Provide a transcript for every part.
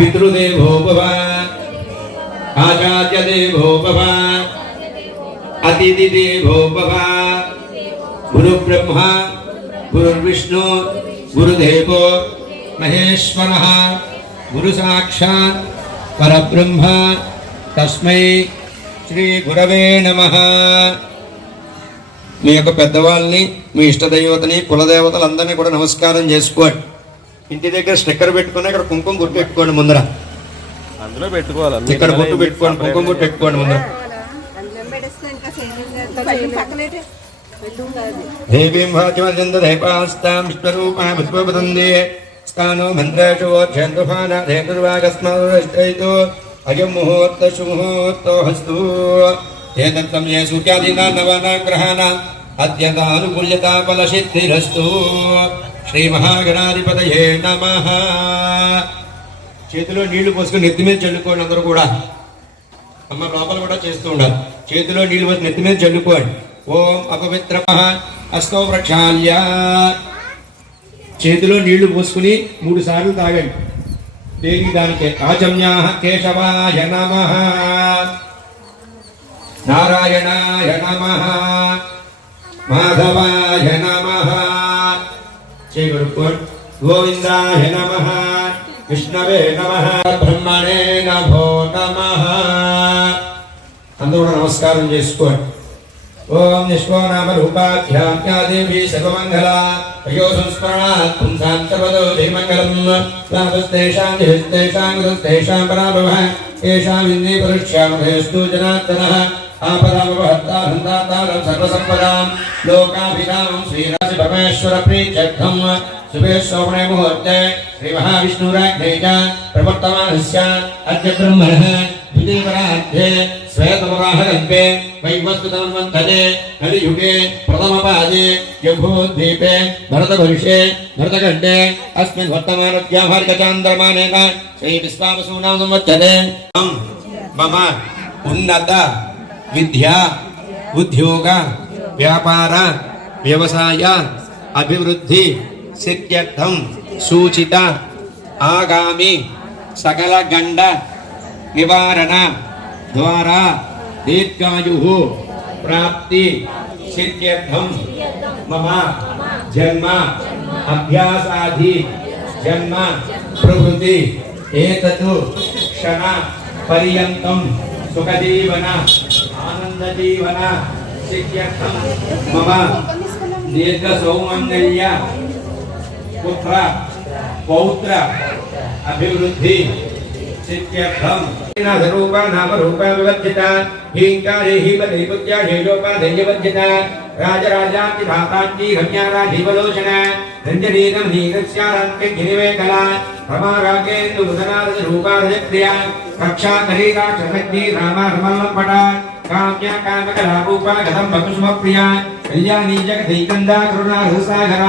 पितृदेवो भव आचार्यदेवो भव अतिथिदेवो भव गुरुब्रह्मा गुरुर्विष्णु गुरुदेवो महेश्वरः गुरुसाक्षात् परब्रह्म तस्मै श्री गुरवे नमः। మీ యొక్క పెద్దవాళ్ళని మీ ఇష్టదైవతని కులదేవతలందరినీ కూడా నమస్కారం చేసుకోండి. ఇంటి దగ్గర స్టిక్కర్ పెట్టుకుని ఇక్కడ కుంకుమ గుట్టు పెట్టుకోండి. ముందర అందులో పెట్టుకోవాలి. ఇక్కడ గుట్టు పెట్టుకోండి, కుంకుమ గుట్టు పెట్టుకోండి ముందర. దేవీం వాచ్యమర్జంత దైపాస్తాం విశ్వరూపా విశ్వపదందే స్థానో మంత్రేషు చంద్రపాన దేతుర్వాగస్మైతో అయం ముహూర్త శుముహూర్తో హస్తు ఏతత్తం ఏ సూర్యాదీనా నవానా గ్రహాణ అత్యంతానుకూల్యతా ఫలసిద్ధిరస్తు. శ్రీ మహాగణాధిపతయే నమః. చేతిలో నీళ్లు పోసుకొని నెత్తి మీద చల్లుకోండి. అందరూ కూడా అమ్మ లోపల కూడా చేస్తూ ఉండాలి. చేతిలో నీళ్లు పోసి నెత్తి మీద చల్లుకోండి. ఓం అపవిత్ర హస్తో ప్రక్షాళ్య. చేతిలో నీళ్లు పోసుకుని 3 సార్లు తాగండి. దేనికి దానికే. ఆచమ్యా కేశవాయ నమః, నారాయణాయ నమః, మాధవాయ నమః. చేకూరుకోండి. గోవిందాయ నమః, విష్ణవే నమః, బ్రహ్మణే నమో నమః. అందరూ కూడా నమస్కారం చేసుకోండి. ఓం నిష్కోనామ రూపాఖ్యాదేవి సర్వమంగళ అయో సంస్మరణాత్ పుంసాం సర్వదో ధీమంగళం. రామస్తేషాం దిహస్తేషాం గురుస్తేషాం పరాభవః ఏషాం ఇంద్రియ పరీక్షామధేస్తు జనార్దనః. ఆపదామపహర్తారంతాతారం సర్వసంపదాం లోకాభిరామం శ్రీరాజ పరమేశ్వర ప్రీత్యర్థం శుభే శ్రవణే ముహూర్తే శ్రీ మహావిష్ణురాజ్ఞే చ ప్రవర్తమానస్య అద్య బ్రహ్మణః ద్వితీయపరార్ధే శ్వేతవరాహకల్పే వైవస్వతమన్వంతరే కలియుగే ప్రథమపాదే యభూద్వీపే భరతవర్షే భరతఖण्डे अस्मिन् वर्तमानव्यावहारिकचान्द्रमानेन శ్రీ విశ్వావసూనాం సంవత్సరే మమ ఉన్నత విద్యా ఉద్యోగ వ్యాపార వ్యవసాయ అభివృద్ధి సిద్ధ్యర్థం సూచిత ఆగామి సకల గండ నివారణ ద్వారా దీర్ఘాయు ప్రాప్తి సిద్ధ్యర్థం మమ జన్మ అభ్యాసాది జన్మ ప్రవృత్తి ఏతతు క్షణ పర్యంతం సుఖజీవన ఆనందజీవన సిద్ధ్యర్థం మమ దీర్ఘ సౌమంగళ్య పుత్ర పౌత్ర అభివృద్ధి సిద్ధ్యర్థం. రూప నామ రూప వివర్జిత హీంకారే హీమదే పుత్య హేజోపాధేయవర్జిత రాజరాజాంతి భాతాంతి గమ్యారా జీవలోచన రంజనీకం నీకస్యారాంతి గిరివేకల రమారాకేందు ముదనారద రూపారజ ప్రియ రక్షా కరీరా క్షణజ్ఞి రామ రమల్లంపట కామ్య కామకలా రూప గతం భకుసుమ ప్రియ కళ్యాణీ జగదైకందా కరుణా రససాగర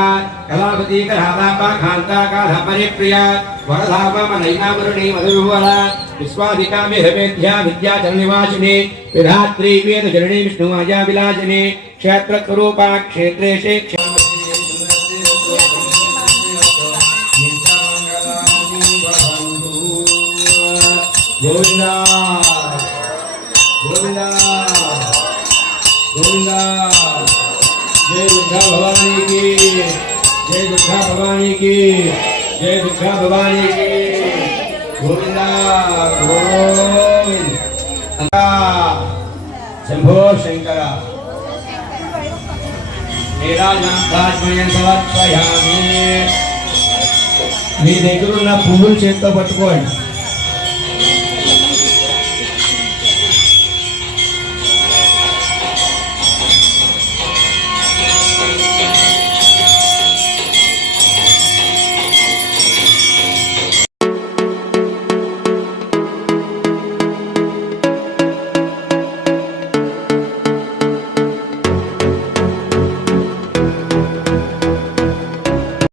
కళావతి కళాలాప కాంతా కాళపరి ప్రియ వరధాపమనైనావరుణి మధువర విశ్వాధికామి హవేద్యా విద్యాచల నివాసిని విధాత్రీ వేద జననీ విష్ణుమాయా విలాసిని క్షేత్రస్వరూపా క్షేత్రేషే గోవిందా గోవిందా గోవిందా. జయ దుర్గా భవానీకి, జయ దుర్గా భవానీకి, జయ దుర్గా భవానీకి. గోవిందా గోవిందా. శంభో శంకర. సమర్పయామి. మీ దగ్గర ఉన్న పువ్వులు చేత్తో పట్టుకోండి.